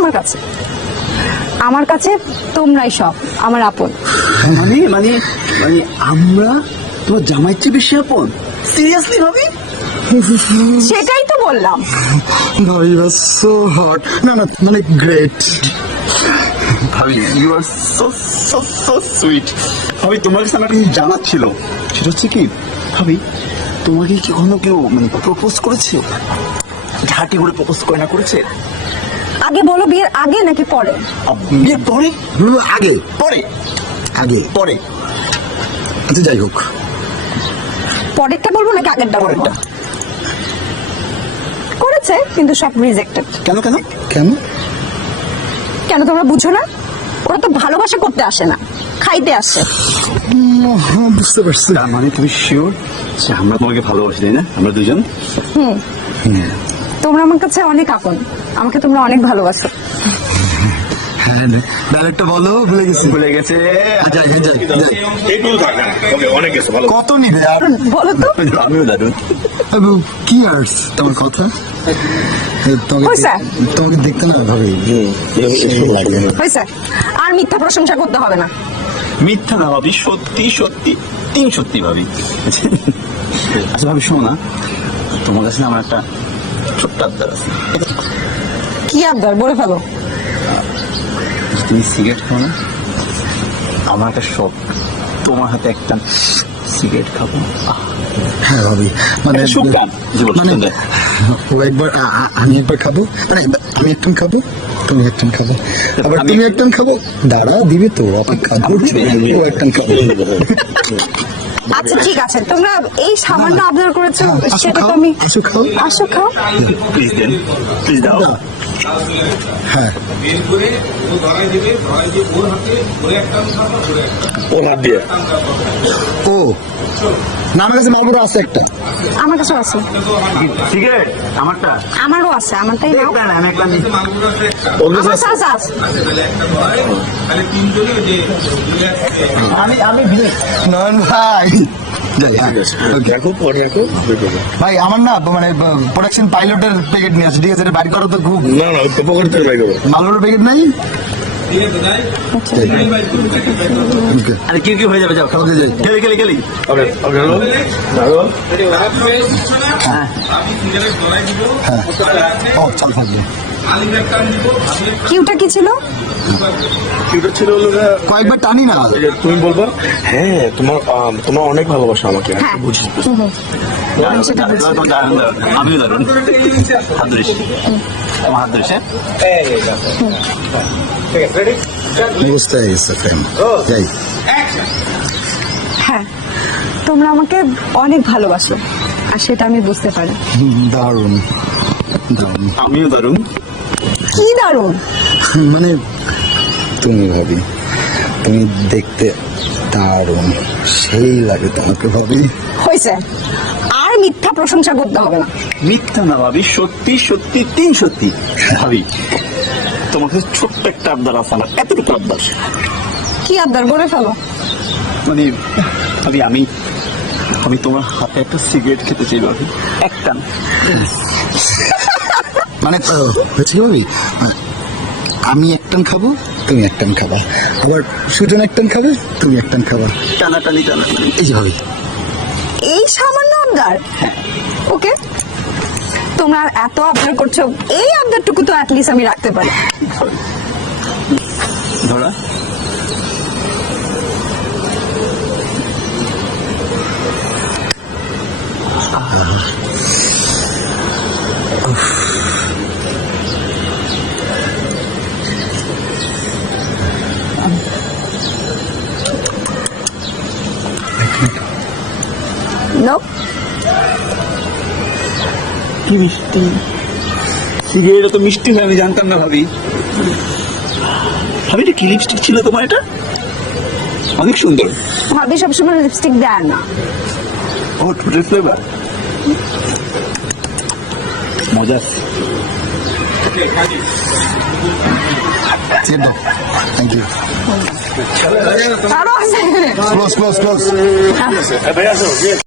আমার কাছে আমার কাছে তোমরাই সব আমার আপন। মানে মানে মানে আমরা তোমার জামাইয়ের চেয়ে বেশি আপন? সিরিয়াসলি ভাবি? সেটাই তো বললাম। ভাবি ইউ আর সো হট। না না মানে গ্রেট। ভাবি you are so so so sweet. ভাবি তোমার কাছে আমার কিছু জানার ছিল, সেটা হচ্ছে কি ভাবি, তোমাকে কি অন্য কেউ মানে প্রপোজ করেছে? ঝাঁটি করে প্রপোজ করে না করেছে? আগে বলো, বিয়ের আগে নাকি পরে? বিয়ের পরে? আগে পরে আগে পরে আচ্ছা যাই হোক, পরেরটা বলবো নাকি আগেরটা বলবো? পরেরটা। করেছে কিন্তু সব রিজেক্টেড। কেন কেন কেন? কেন তোমরা বুঝো না? ওরা তো ভালোবাসা করতে আসে না, খাইতে আসে। বুঝতে পারছি। তার মানে তুমি শিওর যে আমরা তোমাকে ভালোবাসি, তাই না? আমরা দুজন। তোমরা আমার কাছে অনেক আপন, আমাকে তোমরা অনেক ভালোবাসো। হ্যাঁ ডাইরেক্টর বলো, ভুলে গেছি। ভুলে গেছে। যাই যাই যাই। এইটুকু থাকে অনেক গেছে ভালো। কত নিবে আর? বলো তো। আমিও দারুণ। কি আর্স তোমার কথা? হয়েছে? তোমাকে দেখতে না ভাবি হয়েছে, আর মিথ্যা প্রশংসা করতে হবে না। মিথ্যা না ভাবি, সত্যি সত্যি তিন সত্যি ভাবি। আচ্ছা ভাবি শোনো না, তোমার কাছে না আমার একটা ছোট্ট আবদার আছে। কি আবদার বলে ফেলো। তুমি সিগারেট খাও না? আমার একটা শখ, তোমার হাতে একটা সিগারেট খাবো। হ্যাঁ ভাবি মানে একটা সুকান মানে ও একবার আমি একবার খাবো, মানে আমি একটু খাবো, তুমি একটু খাবো, আবার তুমি একটু খাবো। দাঁড়া দিবে তো, অপেক্ষা করছি। ও একটু খাবো। আচ্ছা ঠিক আছে, তোমরা এই সামান্য আবদার করেছো, আসো সেটা তো খাও, আমি। আসো খাও। আসো খাও। প্লিজ দেন, প্লিজ দাও। হ্যাঁ ওর হাত দিয়ে ও না, আমার কাছে মালবুড়ো আছে একটা। আমার কাছেও আছে। সিগারেট আমারটা? আমারও আছে, আমারটাই নাও। আমি একটা নিচ্ছি। ওর কাছে আমার আছে। কাছে আছে। আমি নয়ন ভাই যাই, হ্যাঁ, okay. দেখো পরে দেখো ভাই আমার না মানে প্রোডাকশন পাইলটের প্যাকেট নিয়ে আসছে, ঠিক আছে? এটা বাড়ি করা তো খুব না না পকেট থেকে বাইক মালবুড়োর প্যাকেট নাই। Okay. আরে কি কি হয়ে যাবে, যাও খাবো। Okay, যাই। গেলি গেলি গেলি। ওকে ওকে হ্যালো হ্যালো হ্যাঁ ও চল থাকবে। কিউটা কি ছিল? কিউটা ছিল হলো যে, কয়েকবার টানি না। তুমি বলবা হ্যাঁ তোমার অনেক ভালোবাসা আমাকে, আমি হ্যাঁ। তো বুঝি। আমি সেটা বুঝি। আমিও দারুণ। হাত ধরিস, আমার হাত ধরিস। অবস্থা হয়ে গেছে ফ্রেন্ড। যাই। হ্যাঁ, তোমরা আমাকে অনেক ভালোবাসো, আর সেটা আমি বুঝতে পারি। দারুণ দারুণ। আমিও দারুণ। কি দারুণ! মানে তুমি ভাবি, তুমি দেখতে দারুণ, সেই লাগে তোমাকে ভাবি। হয়েছে, আর মিথ্যা প্রশংসা করতে হবে না। মিথ্যা না ভাবি, সত্যি সত্যি তিন সত্যি। ভাবি তোমার কাছে ছোট্ট একটা আবদার আছে, আমার এতটুকু আবদার। কি আবদার বলে ফেলো। মানে ভাবি আমি আমি তোমার হাতে একটা সিগারেট খেতে চাই ভাবি, একটা। মানে হচ্ছে কি ভাবি, আমি একটান খাবো, তুমি একটান খাবা, আবার সুজন একটান খাবে, তুমি একটান খাবা। টানাটানি টানাটানি। এই যে ভাবি, এই সামান্য আবদার? ওকে, তোমরা এত আবদার করছো, এই আবদারটুকু তো অ্যাটলিস্ট আমি রাখতে পারি। ধরা নো, কি মিষ্টি। সিগারেট তো মিষ্টি হয়, আমি জানতাম না ভাবি। ভাবি এটা কি লিপস্টিক ছিল তোমার? এটা অনেক সুন্দর। ভাবি সবসময় লিপস্টিক দেয় না। ও ঠোঁটের ফ্লেভার মজা। Thank you. আরো আছে। Close close close. ভাই আসো